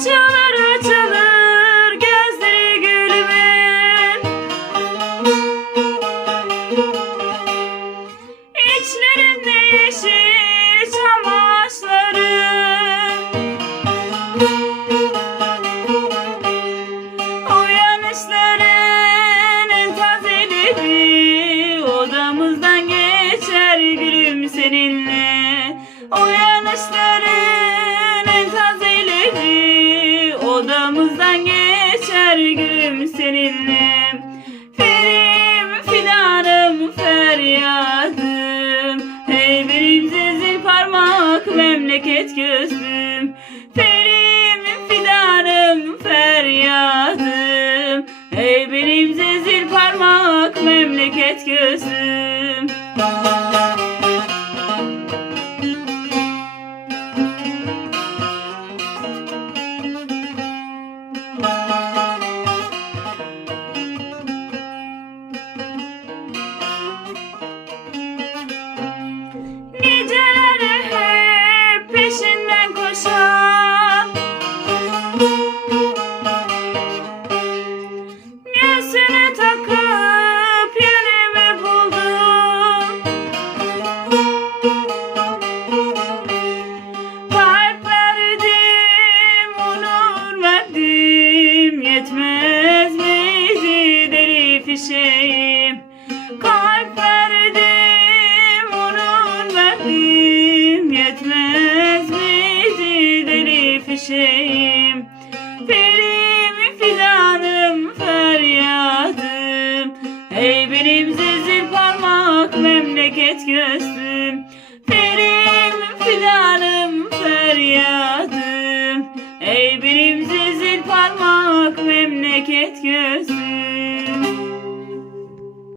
Açılır açılır gözleri gülümün İçlerinde yeşil çam ağaçları Uyanışların tazeleri Odamızdan geçer gülüm seninle. Uyanışların Odamızdan geçer gülüm seninle. Ferim fidanım feryadım. Hey benim zil parmak memleket gözlüm Ferim fidanım feryadım. Ey benim zil parmak memleket gözlüm fişeğim Kalp verdim, onur verdim. Yetmez miydi deli fişeğim? Ferim fidanım feryadım. Ey benim zil parmak memleket gözlüm Ferim fidanım feryadım. Ey benim zil parmak memleket gözlüm